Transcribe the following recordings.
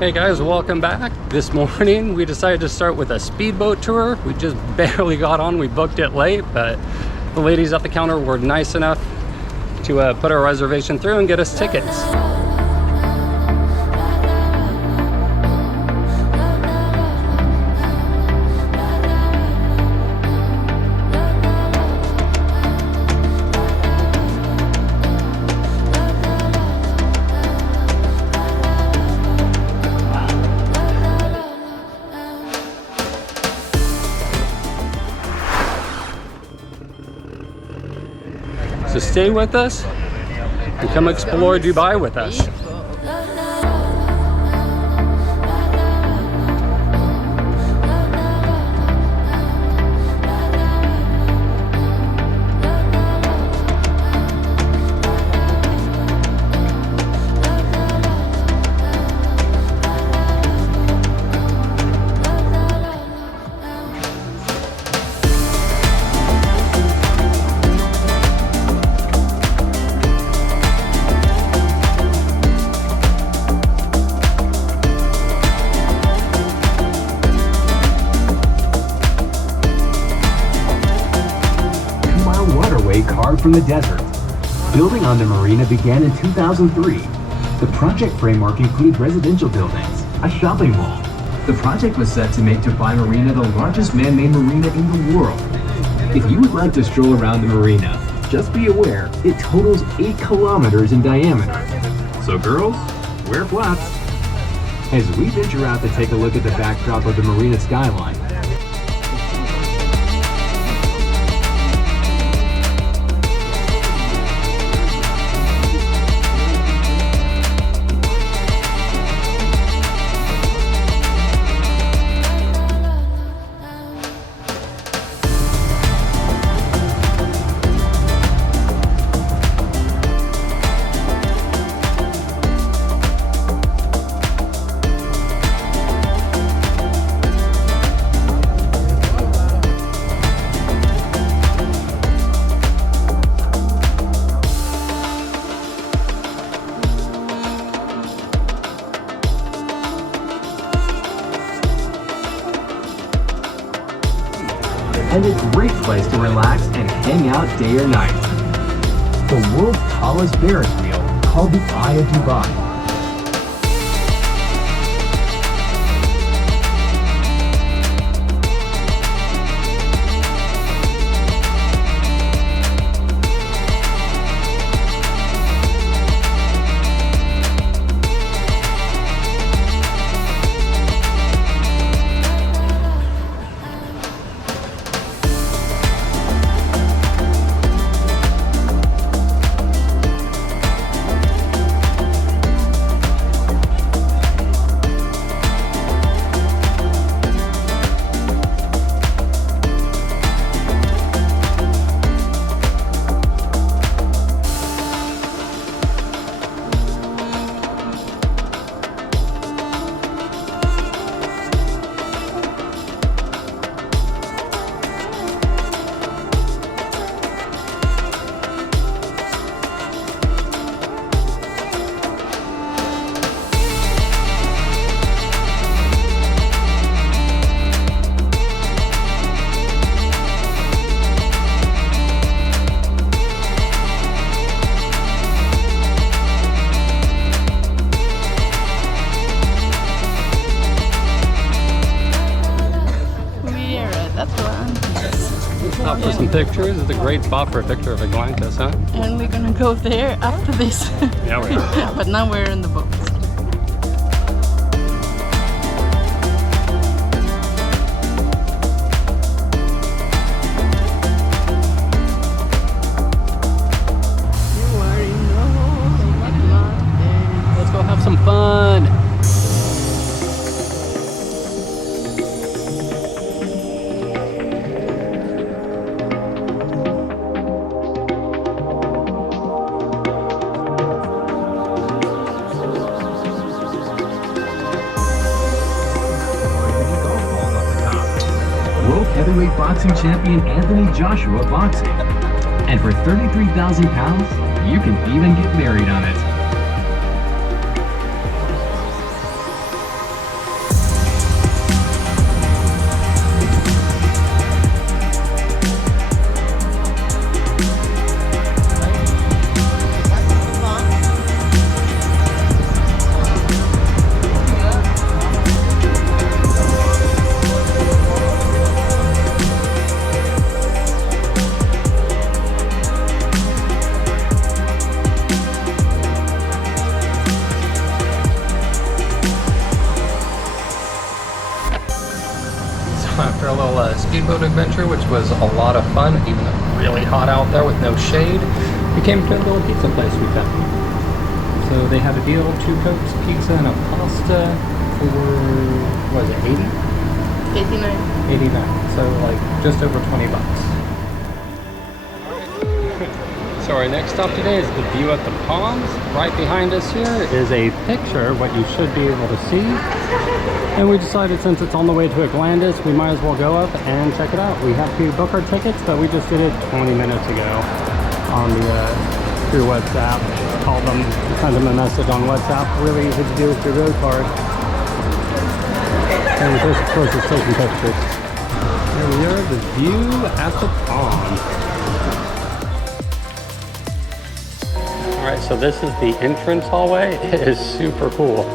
Hey guys, welcome back. This morning we decided to start with a speedboat tour. We just barely got on, we booked it late, but the ladies at the counter were nice enough to put our reservation through and get us tickets. So stay with us and come explore Dubai with us. Carved from the desert. Building on the marina began in 2003. The project framework included residential buildings, a shopping mall. The project was set to make Dubai Marina the largest man-made marina in the world. If you would like to stroll around the marina, just be aware it totals 8 kilometers in diameter. So girls, wear flats. As we venture out to take a look at the backdrop of the marina skyline, and a great place to relax and hang out day or night. The world's tallest Ferris wheel, called the Eye of Dubai. Stop for some pictures. It's a great spot for a picture of Atlantis, huh? And we're gonna go there after this. Yeah, we are. But now we're in the boat. Let's go have some fun. Heavyweight boxing champion Anthony Joshua boxing. And for 33,000 pounds, you can even get married on it. speedboat adventure, which was a lot of fun, even though really hot out there with no shade. We came to a little pizza place we found. So they had a deal, 2 Cokes, pizza, and a pasta for, what was it, 80? 89. 89, so like just over 20 bucks. So our next stop today is the view at the Palms. Right behind us here is a picture, what you should be able to see. And we decided since it's on the way to Atlantis, we might as well go up and check it out. We have to book our tickets, but we just did it 20 minutes ago on the through WhatsApp. Called them, sent them a message on WhatsApp. Really easy to do with your road card. And of course, it's taking pictures. Here we are, the view at the Palms. Alright, so this is the entrance hallway. It is super cool.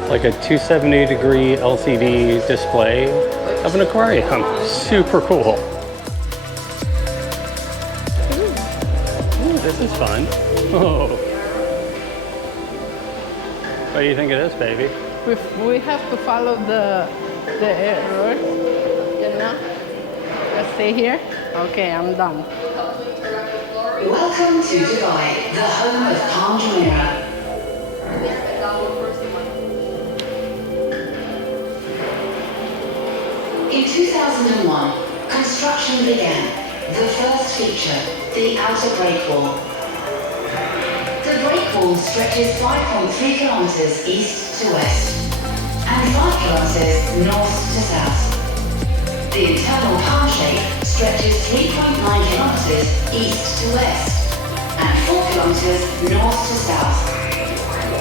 It's like a 270-degree LCD display of an aquarium. Super cool. Ooh, this is fun. Oh. What do you think of this, baby? We have to follow the road. You know? Let's stay here. Okay, I'm done. Welcome to Dubai, the home of Palm Jumeirah. In 2001, construction began. The first feature, the outer break wall. The break wall stretches 5.3 kilometers east to west and 5 kilometers north to south. The internal palm shape stretches 3.9 kilometers east to west and 4 kilometers north to south.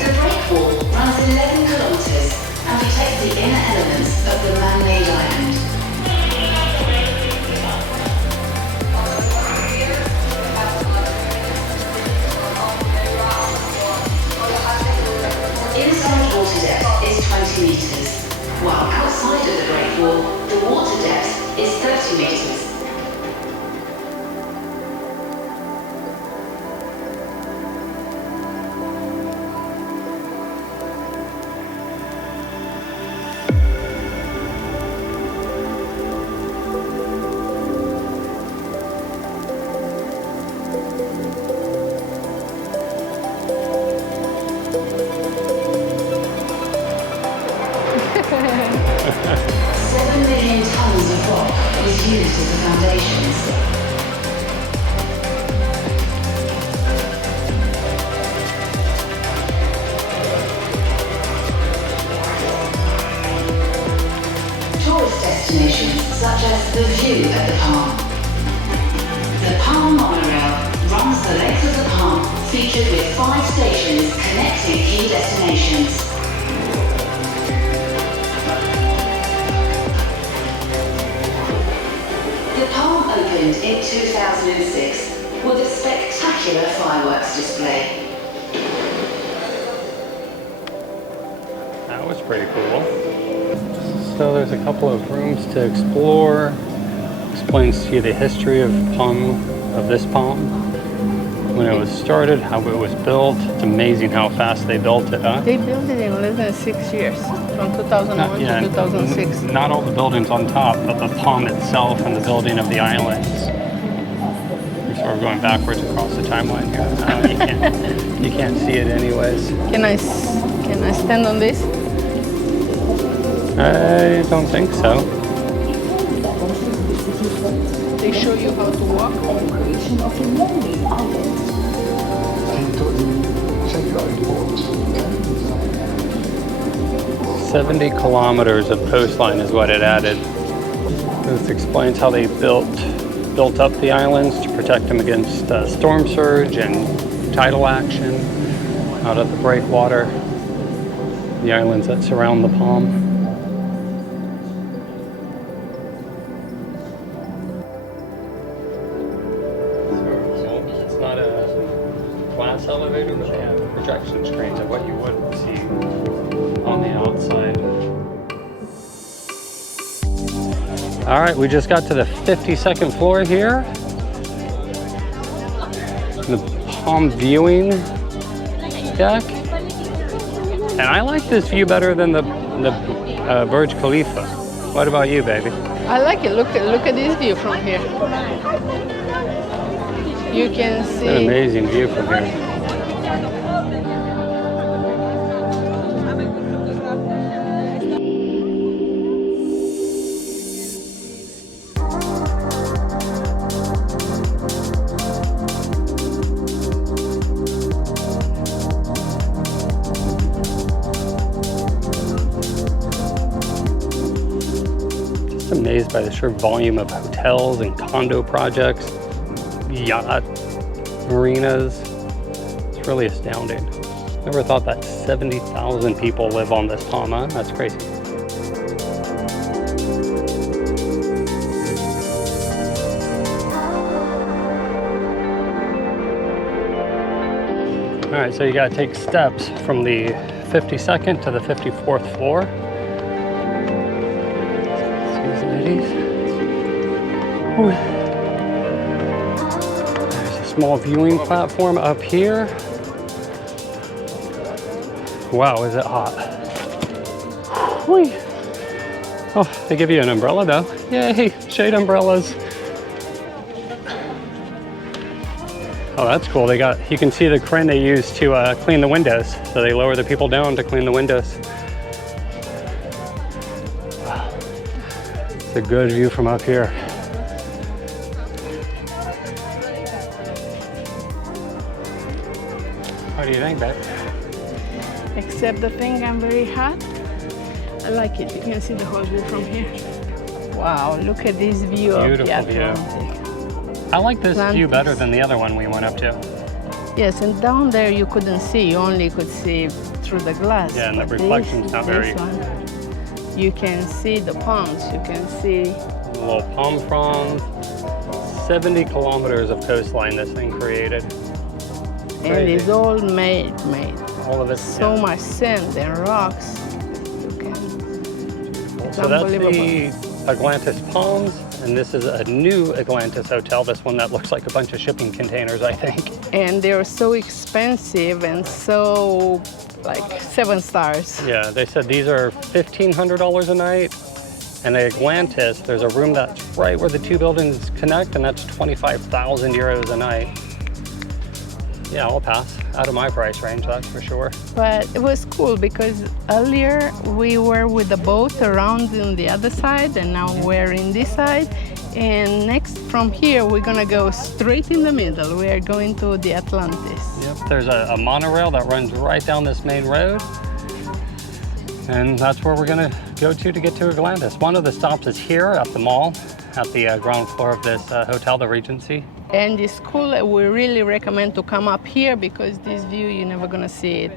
The break wall runs 11 kilometers and protects the inner elements of the man-made island. Inside water depth is 20 meters, while outside of the break wall, the water depth is 30 meters. Used as the foundations. Tourist destinations such as the view at the Palm. The Palm monorail runs the length of the Palm, featured with 5 stations connecting key destinations. The Palm opened in 2006 with a spectacular fireworks display. That was pretty cool. So there's a couple of rooms to explore. Explains to you the history of this palm. When it was started, how it was built. It's amazing how fast they built it, huh? They built it in less than 6 years, from 2001 to 2006. Not all the buildings on top, but the palm itself and the building of the islands. We're sort of going backwards across the timeline here. You can't see it anyways. Can I stand on this? I don't think so. They show you how to walk. 70 kilometers of coastline is what it added. This explains how they built up the islands to protect them against storm surge and tidal action out of the breakwater, the islands that surround the palm. It's not a glass elevator, but they have projection screens of what you would see on the outside. All right, we just got to the 52nd floor here. The palm viewing deck. And I like this view better than the Burj Khalifa. What about you, baby? I like it. Look at this view from here. You can It's see. an amazing view from here. Amazed by the sheer volume of hotels and condo projects, yacht marinas. It's really astounding. Never thought that 70,000 people live on this palm, huh? That's crazy. All right, so you gotta take steps from the 52nd to the 54th floor. There's a small viewing platform up here. Wow, is it hot? Whee. Oh, they give you an umbrella though. Yay, shade umbrellas. Oh, that's cool. They got, you can see the crane they use to clean the windows. So they lower the people down to clean the windows. Wow. It's a good view from up here. What do you think, babe? Except the thing, I'm very hot. I like it. You can see the whole view from here. Wow, look at this view of the Atlantic. I like this view better than the other one we went up to. Yes, and down there you couldn't see. You only could see through the glass. Yeah, and the reflection's not very... You can see the palms. You can see... The little palm fronds. 70 kilometers of coastline this thing created. And it's all made. All of it. So much sand and rocks. So that's the Atlantis Palms, and this is a new Atlantis hotel. This one that looks like a bunch of shipping containers, I think. And they're so expensive and so like 7 stars. Yeah, they said these are $1,500 a night. And the Atlantis, there's a room that's right where the two buildings connect, and that's 25,000 euros a night. Yeah, I'll pass. Out of my price range, that's for sure. But it was cool because earlier we were with the boat around on the other side, and now we're in this side. And next from here, we're gonna go straight in the middle. We are going to the Atlantis. Yep, there's a monorail that runs right down this main road. And that's where we're gonna go to get to Atlantis. One of the stops is here at the mall, at the ground floor of this hotel, the Regency. And it's cool. We really recommend to come up here because this view, you're never gonna see it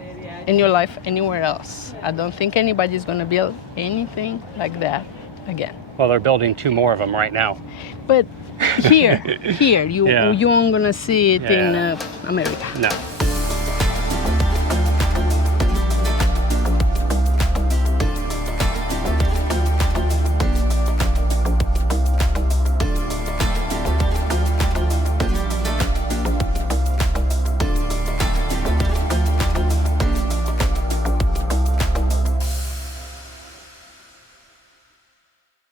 in your life anywhere else. I don't think anybody's gonna build anything like that again. Well, they're building 2 more of them right now. But here, you aren't gonna see it in America. No.